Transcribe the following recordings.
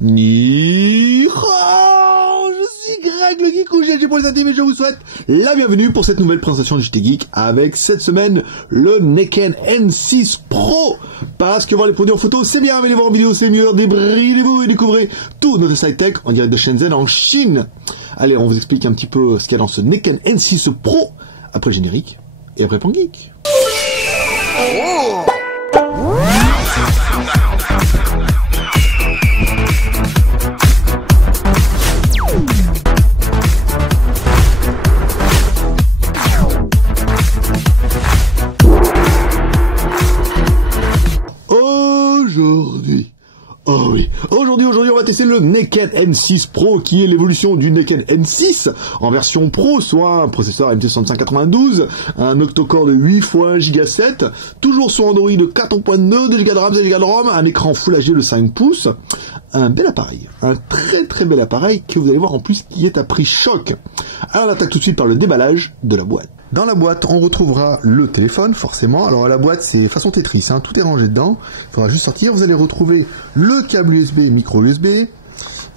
Ni hao, je suis Greg le Geek ou GG pour les intimes et je vous souhaite la bienvenue pour cette nouvelle présentation du JT Geek avec cette semaine le Neken N6 Pro. Parce que voir les produits en photo c'est bien, mais les voir en vidéo c'est mieux. Débrouillez-vous et découvrez tout notre side tech en direct de Shenzhen en Chine. Allez, on vous explique un petit peu ce qu'il y a dans ce Neken N6 Pro après le générique et après Pan Geek. Oh. Aujourd'hui, on va tester le Neken N6 Pro, qui est l'évolution du Neken N6 en version Pro, soit un processeur MT6592, un octa-core de 8 x 1 Go 7, toujours sur Android de 4.2, 2 Go de RAM, 2 Go de ROM, un écran Full HD de 5 pouces, un bel appareil, un très bel appareil que vous allez voir en plus qui est à prix choc. Alors on attaque tout de suite par le déballage de la boîte. Dans la boîte, on retrouvera le téléphone, forcément. Alors la boîte, c'est façon Tetris, hein, tout est rangé dedans. Il faudra juste sortir. Vous allez retrouver le câble USB, micro USB.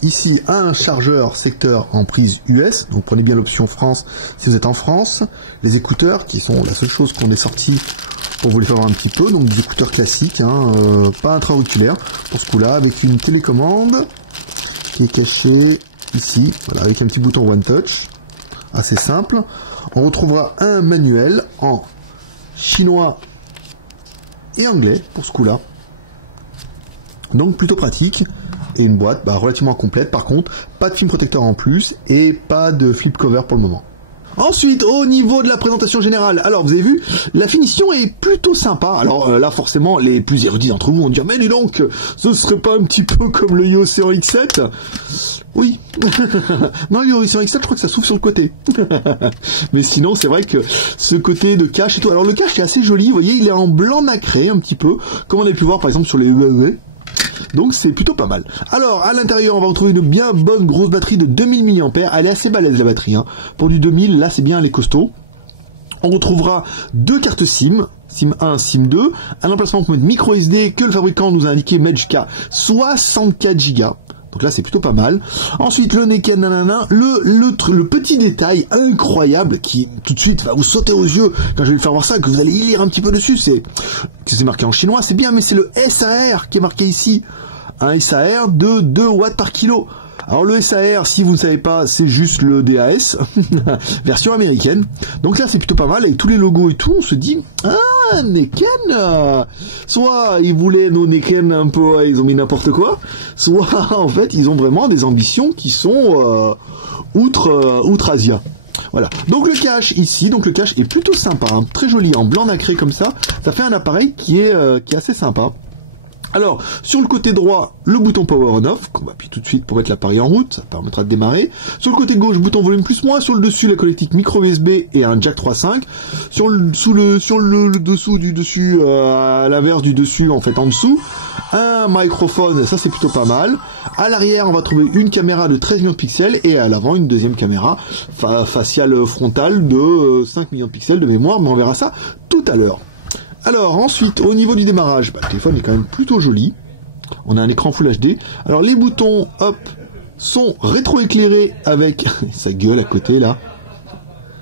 Ici, un chargeur secteur en prise US. Donc prenez bien l'option France si vous êtes en France. Les écouteurs, qui sont la seule chose qu'on ait sorti pour vous les faire voir un petit peu. Donc des écouteurs classiques, hein, pas intra-auriculaires pour ce coup-là, avec une télécommande qui est cachée ici. Voilà, avec un petit bouton One Touch. Assez simple. On retrouvera un manuel en chinois et anglais pour ce coup-là. Donc plutôt pratique. Et une boîte relativement complète. Par contre, pas de film protecteur en plus et pas de flip cover pour le moment. Ensuite, au niveau de la présentation générale, alors vous avez vu, la finition est plutôt sympa. Alors là, forcément, les plus érudits d'entre vous vont dire, mais dis donc, ce serait pas un petit peu comme le Océan X7 ? Oui. Non, le Océan X7, je crois que ça s'ouvre sur le côté. Mais sinon, c'est vrai que ce côté de cache et tout. Alors le cache est assez joli, vous voyez, il est en blanc nacré un petit peu, comme on a pu voir par exemple sur les UAV. Donc c'est plutôt pas mal. Alors à l'intérieur on va retrouver une bien bonne grosse batterie de 2000 mAh. Elle est assez balèze la batterie, hein. Pour du 2000 là c'est bien, elle est costaud. On retrouvera deux cartes SIM, SIM 1, SIM 2, un emplacement pour mettre micro SD que le fabricant nous a indiqué mettre jusqu'à 64 Go. Donc là c'est plutôt pas mal. Ensuite le Neken nanana, le petit détail incroyable qui tout de suite va vous sauter aux yeux quand je vais lui faire voir ça, que vous allez y lire un petit peu dessus, c'est que c'est marqué en chinois, c'est bien, mais c'est le SAR qui est marqué ici. Un SAR de 2 watts par kilo. Alors le SAR, si vous ne savez pas, c'est juste le DAS, version américaine. Donc là c'est plutôt pas mal, avec tous les logos et tout, on se dit, ah, Neken, soit ils voulaient nos Neken un peu, ils ont mis n'importe quoi, soit en fait ils ont vraiment des ambitions qui sont outre Asia. Voilà, donc le cache ici, donc le cache est plutôt sympa, hein, très joli, en blanc nacré comme ça fait un appareil qui est assez sympa. Alors, sur le côté droit, le bouton Power On Off, qu'on va appuyer tout de suite pour mettre l'appareil en route, ça permettra de démarrer. Sur le côté gauche, bouton volume plus moins, sur le dessus, la connectique micro USB et un jack 3.5. Sur le dessous du dessus, à l'inverse du dessus, en fait en dessous, un microphone, ça c'est plutôt pas mal. À l'arrière, on va trouver une caméra de 13 millions de pixels et à l'avant, une deuxième caméra faciale frontale de 5 millions de pixels de mémoire, mais on verra ça tout à l'heure. Alors ensuite, au niveau du démarrage, le téléphone est quand même plutôt joli. On a un écran Full HD. Alors les boutons, hop, sont rétroéclairés avec sa gueule à côté là.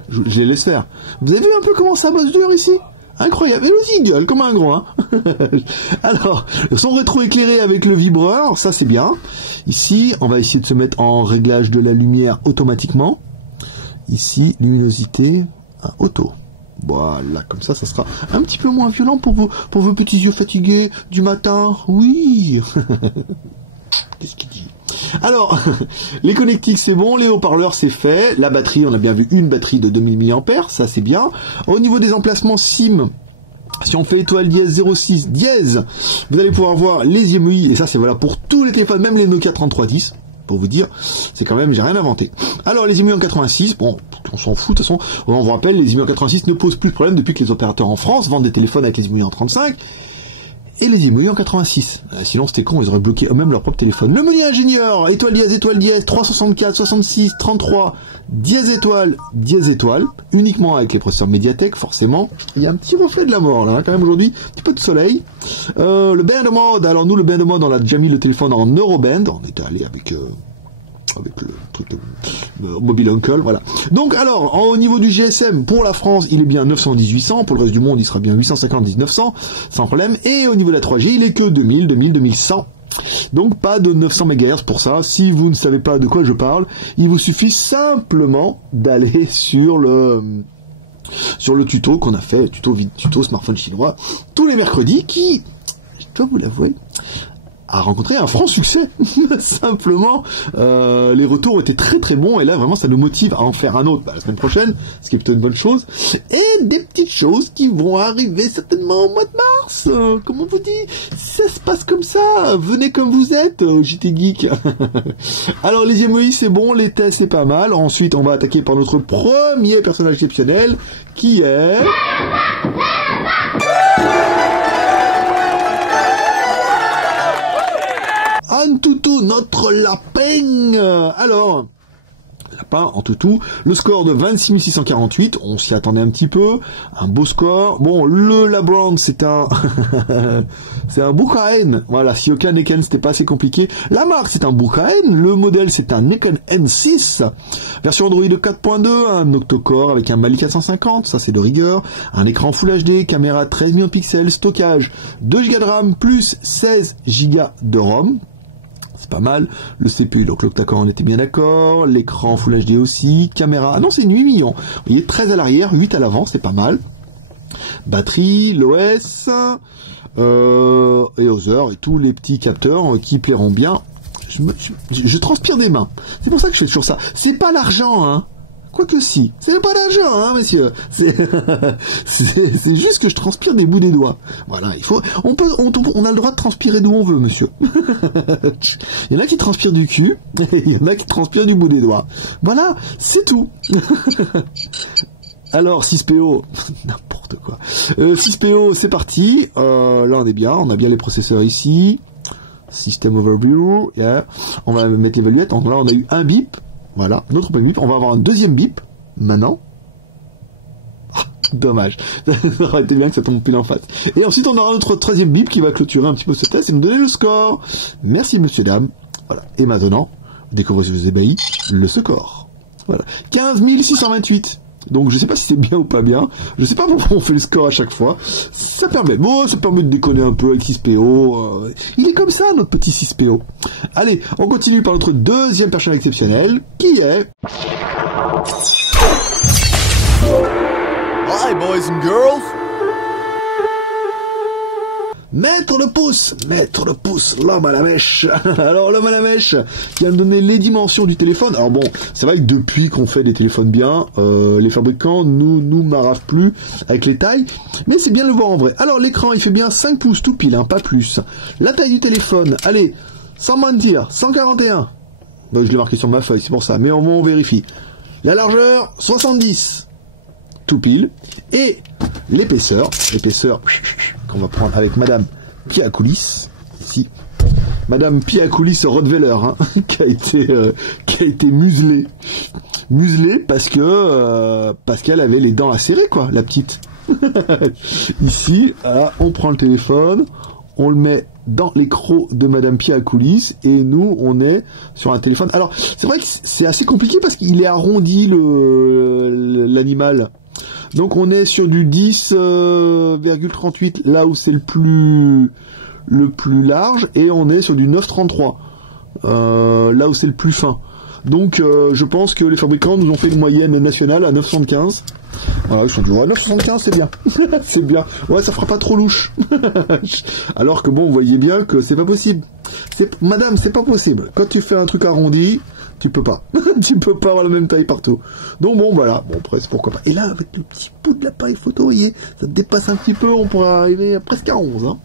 Je les laisse faire. Vous avez vu un peu comment ça bosse dur ici ? Incroyable. Et aussi gueule comme un gros, hein. Alors, ils sont rétroéclairés avec le vibreur, ça c'est bien. Ici, on va essayer de se mettre en réglage de la lumière automatiquement. Ici, luminosité, auto. Voilà, comme ça sera un petit peu moins violent pour vos petits yeux fatigués du matin. Oui. Qu'est-ce qu'il dit ? Alors, les connectiques c'est bon, les haut-parleurs c'est fait, la batterie, on a bien vu une batterie de 2000 mAh, ça c'est bien. Au niveau des emplacements SIM, si on fait étoile dièse 06 dièse, vous allez pouvoir voir les IMEI, et ça c'est voilà pour tous les téléphones, même les Nokia 3310. Pour vous dire, c'est quand même, j'ai rien inventé. Alors les IMEI en 86, bon, on s'en fout, de toute façon, on vous rappelle, les IMEI en 86 ne posent plus de problème depuis que les opérateurs en France vendent des téléphones avec les IMEI en 35. et les emojis en 86. Sinon c'était con, ils auraient bloqué eux-mêmes leur propre téléphone. Le menu ingénieur, étoile, dièse, 364, 66, 33, dièse étoile, uniquement avec les processeurs Mediatek, forcément. Il y a un petit reflet de la mort là, hein, quand même aujourd'hui, un petit peu de soleil. Le band mode, alors nous le band mode, on a déjà mis le téléphone en Euroband, on était allé avec le truc de Mobile Uncle, voilà. Donc alors, au niveau du GSM, pour la France, il est bien 910-800, pour le reste du monde, il sera bien 850-1900, sans problème, et au niveau de la 3G, il est que 2100. Donc pas de 900 MHz pour ça. Si vous ne savez pas de quoi je parle, il vous suffit simplement d'aller sur le tuto qu'on a fait, tuto smartphone chinois, tous les mercredis, qui, je dois vous l'avouer, a rencontré un franc succès. Simplement, les retours étaient très très bons, et là vraiment ça nous motive à en faire un autre la semaine prochaine, ce qui est plutôt une bonne chose, et des petites choses qui vont arriver certainement au mois de mars. Comme on vous dit, ça se passe comme ça, venez comme vous êtes, JT Geek. Alors les emojis c'est bon, les tests c'est pas mal, ensuite on va attaquer par notre premier personnage exceptionnel, qui est... Antutu, notre lapin. Alors, lapin en toutou, le score de 26 648, on s'y attendait un petit peu, un beau score. Bon, le Labrand, c'est un c'est un Bukaen. Voilà, si aucun Neken c'était pas assez compliqué. La marque c'est un Bukaen, le modèle c'est un Neken N6, version Android 4.2, un octa-core avec un Mali 450, ça c'est de rigueur, un écran Full HD, caméra 13 millions de pixels, stockage 2 Go de RAM plus 16 Go de ROM. Pas mal, le CPU, donc l'octa-core on était bien d'accord, l'écran Full HD aussi, caméra, ah non c'est 8 millions, vous voyez 13 à l'arrière, 8 à l'avant, c'est pas mal, batterie, l'OS, et Other, et tous les petits capteurs qui plairont bien. Je transpire des mains, c'est pour ça que je fais toujours ça, c'est pas l'argent, hein. Quoique si, c'est pas d'argent, hein, messieurs. C'est juste que je transpire des bouts des doigts. Voilà, on a le droit de transpirer d'où on veut, monsieur. Il y en a qui transpirent du cul, et il y en a qui transpirent du bout des doigts. Voilà, c'est tout. Alors, 6PO, n'importe quoi. 6PO, c'est parti. Là, on est bien, on a bien les processeurs ici. System Overview, yeah. On va mettre Evaluate. Donc là, on a eu un bip. Voilà, notre premier bip, on va avoir un deuxième bip, maintenant. Ah, dommage, ça aurait été bien que ça tombe pile en face. Et ensuite on aura notre troisième bip qui va clôturer un petit peu ce test et nous donner le score. Merci messieurs, dames. Voilà, et maintenant, découvrez ce que vous ébahis, le score. Voilà, 15 628. Donc je sais pas si c'est bien ou pas bien, je sais pas pourquoi on fait le score à chaque fois, ça permet de déconner un peu avec 6PO, il est comme ça notre petit 6PO. Allez, on continue par notre deuxième personnage exceptionnel, qui est... Hi boys and girls. Mettre le pouce, l'homme à la mèche. Alors l'homme à la mèche qui a donné les dimensions du téléphone. Alors bon, c'est vrai que depuis qu'on fait des téléphones bien, les fabricants nous maravent plus avec les tailles, mais c'est bien de le voir en vrai. Alors l'écran il fait bien 5 pouces tout pile, hein, pas plus. La taille du téléphone, allez, sans mentir, 141. Ben, je l'ai marqué sur ma feuille, c'est pour ça, mais on vérifie. La largeur, 70. Tout pile. Et l'épaisseur qu'on va prendre avec Madame Piakoulis, ici, Madame Piakoulis Rottweiler, hein, qui a été muselée parce qu'elle avait les dents acérées, quoi, la petite. Ici, là, on prend le téléphone, on le met dans les crocs de Madame Piakoulis et nous, on est sur un téléphone. Alors, c'est vrai que c'est assez compliqué parce qu'il est arrondi l'animal. Donc on est sur du 10,38 là où c'est le plus large, et on est sur du 9,33 là où c'est le plus fin. Donc je pense que les fabricants nous ont fait une moyenne nationale à 9,75. Voilà, ils sont dit ouais, 9,75 c'est bien. C'est bien. Ouais, ça fera pas trop louche. Alors que bon, vous voyez bien que c'est pas possible. Madame, c'est pas possible. Quand tu fais un truc arrondi, tu peux pas. Tu peux pas avoir la même taille partout. Donc bon, voilà. Bon, après, c'est pourquoi pas. Et là, avec le petit bout de l'appareil photo, vous voyez, ça dépasse un petit peu, on pourrait arriver à presque à 11. Hein.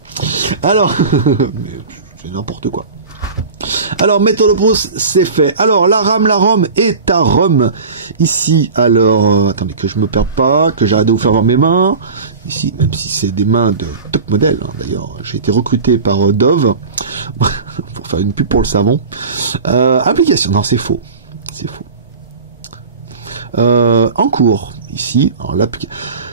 Alors, c'est n'importe quoi. Alors, mettre le pouce, c'est fait. Alors, la ROM est à ROM. Ici, alors, attendez que je me perde pas, que j'arrête de vous faire voir mes mains. ici, même si c'est des mains de top modèle, hein, d'ailleurs, j'ai été recruté par Dove pour faire une pub pour le savon. Application, non c'est faux, c'est faux. En cours, ici,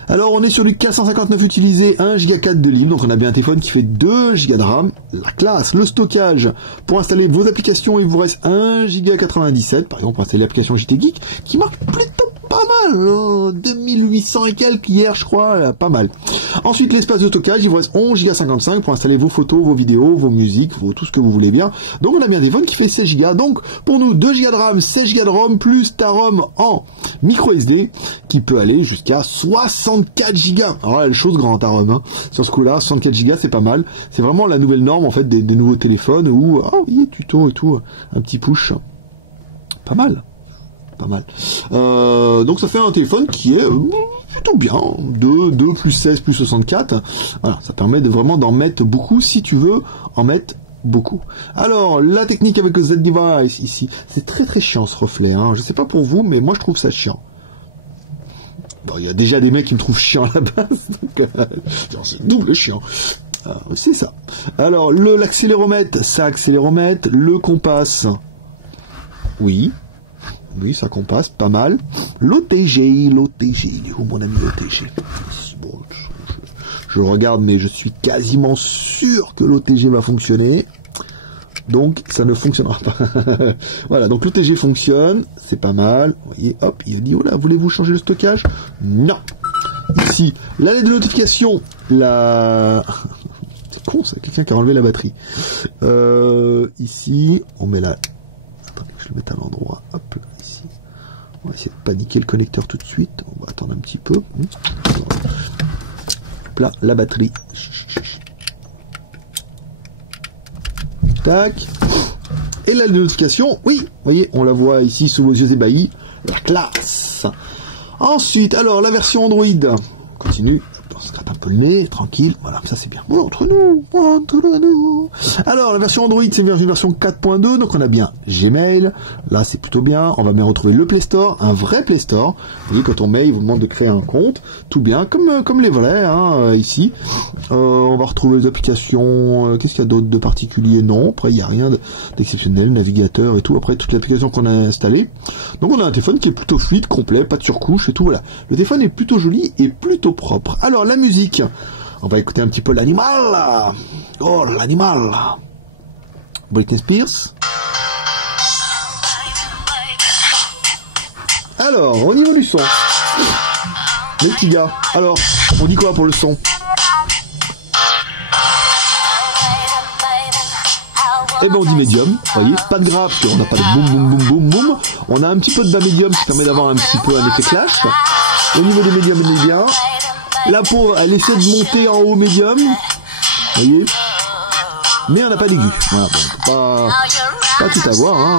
alors on est sur du 459 utilisé, 1 Go 4 de libre, donc on a bien un téléphone qui fait 2 Go de RAM. La classe, le stockage, pour installer vos applications, il vous reste 1 Go 97, par exemple pour installer l'application JT Geek, qui marque plutôt pas mal, 2800 et quelques hier je crois, pas mal. Ensuite l'espace de stockage, il vous reste 11 Go 55 pour installer vos photos, vos vidéos, vos musiques, tout ce que vous voulez bien. Donc on a bien un téléphone qui fait 16 Go, donc pour nous 2 Go de RAM, 16 Go de ROM, plus ta ROM en micro SD, qui peut aller jusqu'à 64 Go. Alors là, la chose grande ta ROM, hein. Sur ce coup-là, 64 Go c'est pas mal. C'est vraiment la nouvelle norme en fait des nouveaux téléphones où, oui, tuto et tout, un petit push. Pas mal. Pas mal. Donc ça fait un téléphone qui est plutôt bien, 2 plus 16 plus 64. Voilà, ça permet de vraiment d'en mettre beaucoup si tu veux en mettre beaucoup. Alors, la technique avec le Z-Device ici, c'est très très chiant ce reflet, hein. Je sais pas pour vous, mais moi je trouve ça chiant. Bon, il y a déjà des mecs qui me trouvent chiant à la base, donc c'est double chiant. C'est ça. Alors, l'accéléromètre, ça accéléromètre, le compas, oui, ça compasse, pas mal. L'OTG, il est où mon ami l'OTG? Bon, je regarde, mais je suis quasiment sûr que l'OTG va fonctionner. Donc, ça ne fonctionnera pas. Voilà, donc l'OTG fonctionne, c'est pas mal. Vous voyez, hop, il dit, oh là, voulez-vous changer le stockage? Non. Ici, la lettre de notification, c'est con, c'est quelqu'un qui a enlevé la batterie. Ici, on met la... Attendez, je le mets à l'endroit, hop, là, ici. On va essayer de pas niquer le connecteur tout de suite. On va attendre un petit peu. Hop là, la batterie. Tac. Et la notification, oui, vous voyez, on la voit ici sous vos yeux ébahis. La classe. Ensuite, alors, la version Android. On continue. On se gratte un peu le nez, tranquille. Voilà, ça c'est bien. Bon, entre nous. Alors, la version Android, c'est une version 4.2. Donc, on a bien Gmail. Là, c'est plutôt bien. On va bien retrouver le Play Store, un vrai Play Store. Vous voyez, quand on met, il vous demande de créer un compte. Tout bien, comme les vrais, hein, ici. On va retrouver les applications. Qu'est-ce qu'il y a d'autre de particulier? Non. Après, il n'y a rien d'exceptionnel. Navigateur et tout. Après, toutes les applications qu'on a installées. Donc, on a un téléphone qui est plutôt fluide, complet, pas de surcouche et tout. Voilà. Le téléphone est plutôt joli et plutôt propre. Alors, la musique. On va écouter un petit peu l'animal. Oh, l'animal. Britney Spears. Alors, au niveau du son. Les petits gars. Alors, on dit quoi pour le son? Eh ben on dit médium, vous voyez, pas de grave, on n'a pas de boum boum boum boum boum. On a un petit peu de bas médium qui permet d'avoir un petit peu un effet clash. Au niveau des médiums, on est bien. La pauvre, elle essaie de monter en haut médium, vous voyez, mais on n'a pas d'aigu. Voilà, bon, pas tout avoir, hein.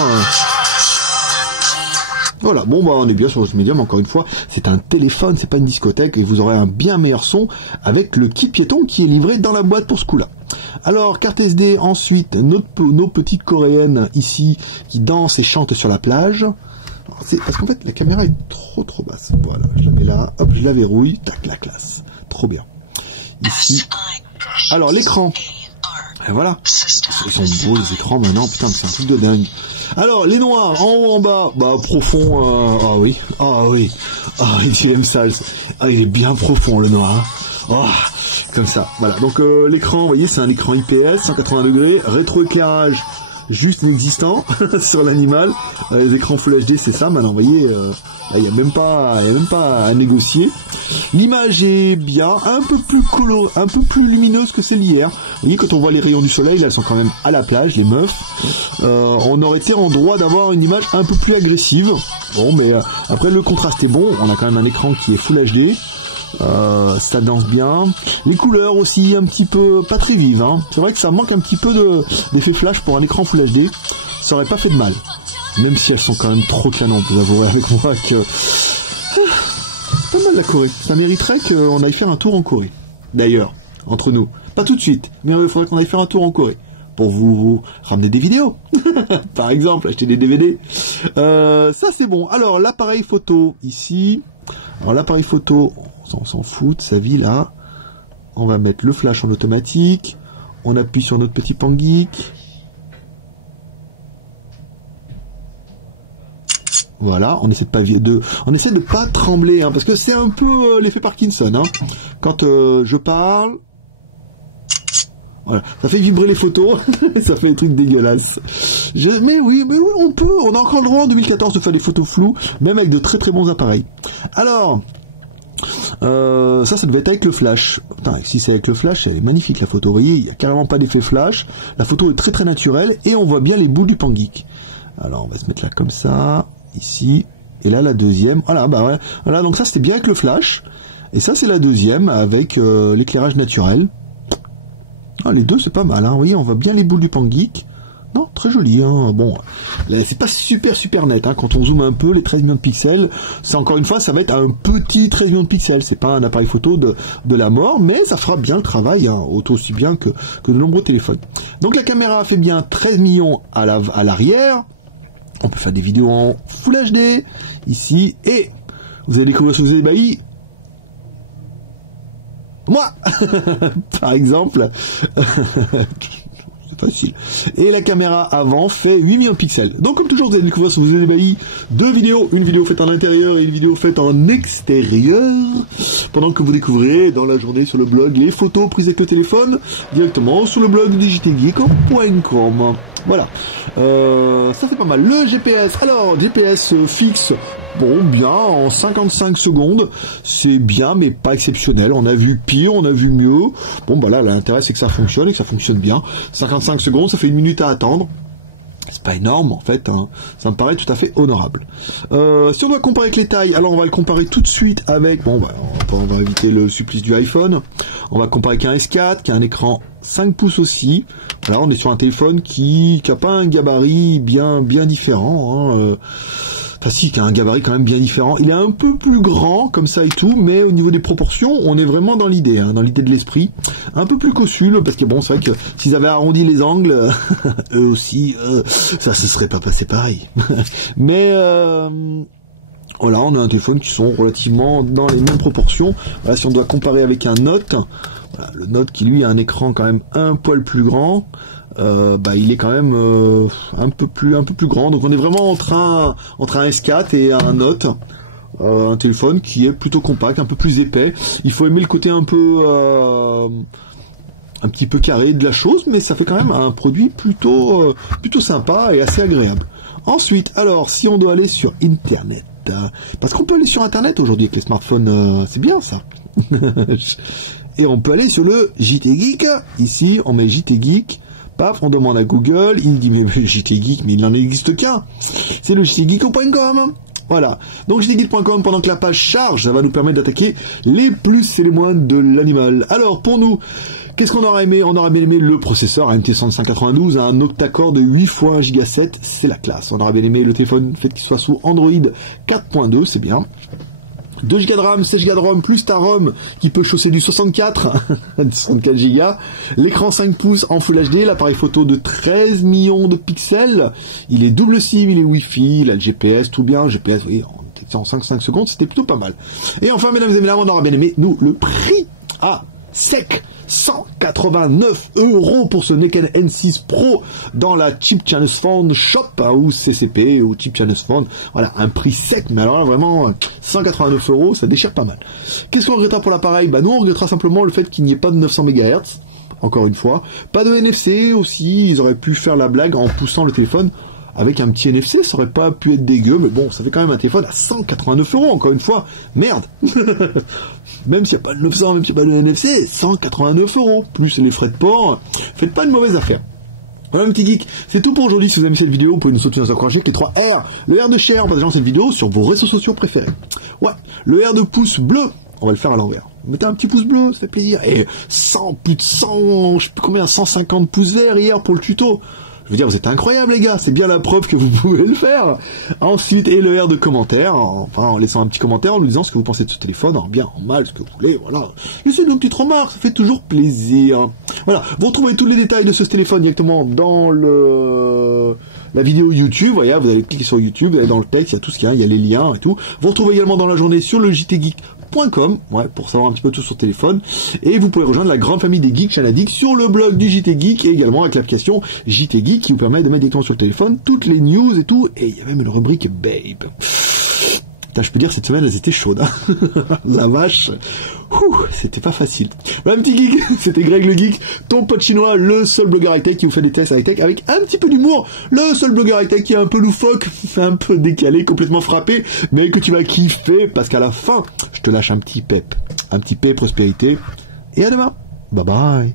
Voilà, bon bah on est bien sur ce médium, encore une fois, c'est un téléphone, c'est pas une discothèque, et vous aurez un bien meilleur son avec le kit piéton qui est livré dans la boîte pour ce coup-là. Alors, carte SD, ensuite, nos petites coréennes ici, qui dansent et chantent sur la plage. C'est parce qu'en fait, la caméra est trop basse. Voilà, je la mets là, hop, je la verrouille, tac, la classe. Trop bien. Ici. Alors, l'écran. Et voilà. Ils sont beaux, les écrans, maintenant. Putain, c'est un truc de dingue. Alors, les noirs, en haut, en bas, bah, profond, ah oui. Il aime ça. Il est bien profond, le noir. Oh, comme ça. Voilà. Donc, l'écran, vous voyez, c'est un écran IPS, 180 degrés, rétroéclairage juste inexistant sur l'animal. Les écrans Full HD, c'est ça. Maintenant, vous voyez, il n'y a même pas à négocier. L'image est bien, un peu plus lumineuse que celle d'hier. Vous voyez, quand on voit les rayons du soleil, là, elles sont quand même à la plage, les meufs. On aurait été en droit d'avoir une image un peu plus agressive. Bon, mais après, le contraste est bon. On a quand même un écran qui est Full HD. Ça danse bien. Les couleurs aussi un petit peu pas très vives, hein. C'est vrai que ça manque un petit peu d'effet flash pour un écran Full HD. Ça aurait pas fait de mal, même si elles sont quand même trop canons. Vous avouerez avec moi que c'est pas mal la Corée. Ça mériterait qu'on aille faire un tour en Corée. D'ailleurs, entre nous, pas tout de suite, mais il faudrait qu'on aille faire un tour en Corée pour vous ramener des vidéos, par exemple, acheter des DVD. Ça c'est bon. Alors l'appareil photo ici. Alors l'appareil photo, on s'en fout de sa vie là. on va mettre le flash en automatique. On appuie sur notre petit pan geek. Voilà, on essaie de pas trembler, hein, parce que c'est un peu l'effet Parkinson, hein. Quand je parle, voilà, ça fait vibrer les photos, ça fait des trucs dégueulasses. Mais oui, on a encore le droit en 2014 de faire des photos floues, même avec de très très bons appareils. Alors, ça devait être avec le flash. Putain, si c'est avec le flash, elle est magnifique la photo. Vous voyez, il n'y a carrément pas d'effet flash. La photo est très très naturelle et on voit bien les bouts du pan geek. Alors, on va se mettre là comme ça. Ici, et là la deuxième, voilà, donc ça c'était bien avec le flash, et ça c'est la deuxième avec l'éclairage naturel. Ah, les deux c'est pas mal, hein. Vous voyez, on voit bien les boules du pan geek. Non, très joli, hein. Bon, là, c'est pas super net, hein. Quand on zoome un peu, les 13 millions de pixels, c'est encore une fois, ça va être un petit 13 millions de pixels, c'est pas un appareil photo de la mort, mais ça fera bien le travail, hein, autant aussi bien que de nombreux téléphones. Donc la caméra fait bien 13 millions à l'arrière. On peut faire des vidéos en Full HD, ici, et vous allez découvrir si vous êtes ébahi. Moi par exemple. C'est facile. Et la caméra avant fait 8 millions de pixels. Donc comme toujours, vous allez découvrir si vous êtes ébahi deux vidéos, une vidéo faite en intérieur et une vidéo faite en extérieur, pendant que vous découvrirez dans la journée sur le blog les photos prises avec le téléphone, directement sur le blog digitgeek.com. Voilà, ça c'est pas mal. Le GPS, alors GPS fixe, bon, bien, en 55 secondes, c'est bien, mais pas exceptionnel. On a vu pire, on a vu mieux. Bon, bah là, l'intérêt c'est que ça fonctionne et que ça fonctionne bien. 55 secondes, ça fait 1 minute à attendre. C'est pas énorme en fait, hein. Ça me paraît tout à fait honorable. Si on doit comparer avec les tailles, alors on va le comparer tout de suite avec, bon, bah, on va éviter le supplice du iPhone. On va comparer avec un S4 qui a un écran 5 pouces aussi. Là on est sur un téléphone qui a pas un gabarit bien différent, hein. Enfin si, qui a un gabarit quand même bien différent. Il est un peu plus grand comme ça et tout, mais au niveau des proportions, on est vraiment dans l'idée, hein, dans l'idée de l'esprit. Un peu plus cossu, parce que bon, c'est vrai que s'ils avaient arrondi les angles, eux aussi, ça se serait pas passé pareil. Mais voilà, on a un téléphone qui sont relativement dans les mêmes proportions. Voilà, si on doit comparer avec un Note, voilà, le Note qui lui a un écran quand même un poil plus grand. Il est quand même un peu plus grand, donc on est vraiment entre un S4 et un Note, un téléphone qui est plutôt compact, un peu plus épais. Il faut aimer le côté un petit peu carré de la chose, mais ça fait quand même un produit plutôt sympa et assez agréable. Ensuite, alors si on doit aller sur Internet, parce qu'on peut aller sur Internet aujourd'hui avec les smartphones, c'est bien ça. Et on peut aller sur le JT Geek. Ici on met JT Geek. Paf, on demande à Google, il dit mais JT Geek, mais il n'en existe qu'un. C'est le jtgeek.com. Voilà. Donc jtgeek.com, pendant que la page charge, ça va nous permettre d'attaquer les plus et les moins de l'animal. Alors pour nous, qu'est-ce qu'on aura aimé? On aura bien aimé le processeur MT6592, un octa-core de 8 x 1 Go 7, c'est la classe. On aura bien aimé le téléphone fait qu'il soit sous Android 4.2, c'est bien. 2 Go de RAM, 16 Go de ROM, plus ta ROM qui peut chausser du 64, 64 Go, l'écran 5 pouces en Full HD, l'appareil photo de 13 millions de pixels, il est double SIM, il est Wi-Fi, il a le GPS, tout bien, GPS, oui, en 5 secondes, c'était plutôt pas mal. Et enfin, mesdames et messieurs, on aura bien aimé, nous, le prix à sec, 189 € pour ce Naked N6 Pro dans la Cheap Chinese Phone Shop, ou CCP ou Cheap Chinese Phone. Voilà, un prix sec, mais alors là, vraiment 189 €, ça déchire pas mal. Qu'est-ce qu'on regrettera pour l'appareil? Nous on regrettera simplement le fait qu'il n'y ait pas de 900 MHz, encore une fois. Pas de NFC aussi, ils auraient pu faire la blague en poussant le téléphone avec un petit NFC, ça aurait pas pu être dégueu, mais bon, ça fait quand même un téléphone à 189 €, encore une fois, merde. Même s'il n'y a pas de 900, même s'il n'y a pas de NFC, 189 €, plus les frais de port, faites pas une mauvaise affaire. Voilà, mes petits geeks, c'est tout pour aujourd'hui. Si vous avez aimé cette vidéo, vous pouvez nous soutenir, nous encourager avec les 3 R. Le R de share en partageant cette vidéo sur vos réseaux sociaux préférés. Ouais, le R de pouce bleu, on va le faire à l'envers. Mettez un petit pouce bleu, ça fait plaisir. Et plus de 100, je sais plus combien, 150 pouces verts hier pour le tuto. Je veux dire, vous êtes incroyables les gars, c'est bien la preuve que vous pouvez le faire. Ensuite, et le R de commentaire, enfin en laissant un petit commentaire en nous disant ce que vous pensez de ce téléphone, en bien, en mal, ce que vous voulez, voilà. Laissez une petite remarque, ça fait toujours plaisir. Voilà, vous retrouvez tous les détails de ce téléphone directement dans la vidéo YouTube, voilà, vous allez cliquer sur YouTube, vous allez dans le texte, il y a tout ce qu'il y a, il y a les liens et tout. Vous retrouvez également dans la journée sur le JTgeek jtgeek.com, ouais, pour savoir un petit peu tout sur téléphone. Et vous pouvez rejoindre la grande famille des geeks Chanadic sur le blog du JT Geek et également avec l'application JT Geek qui vous permet de mettre directement sur le téléphone toutes les news et tout. Et il y a même une rubrique Babe. Putain, je peux dire, cette semaine, elles étaient chaudes, hein. La vache. C'était pas facile. Voilà, petit geek, c'était Greg le Geek, ton pote chinois, le seul blogueur high-tech qui vous fait des tests high-tech avec un petit peu d'humour, le seul blogueur high-tech qui est un peu loufoque, un peu décalé, complètement frappé, mais que tu vas kiffer, parce qu'à la fin, je te lâche un petit pep, prospérité, et à demain. Bye bye.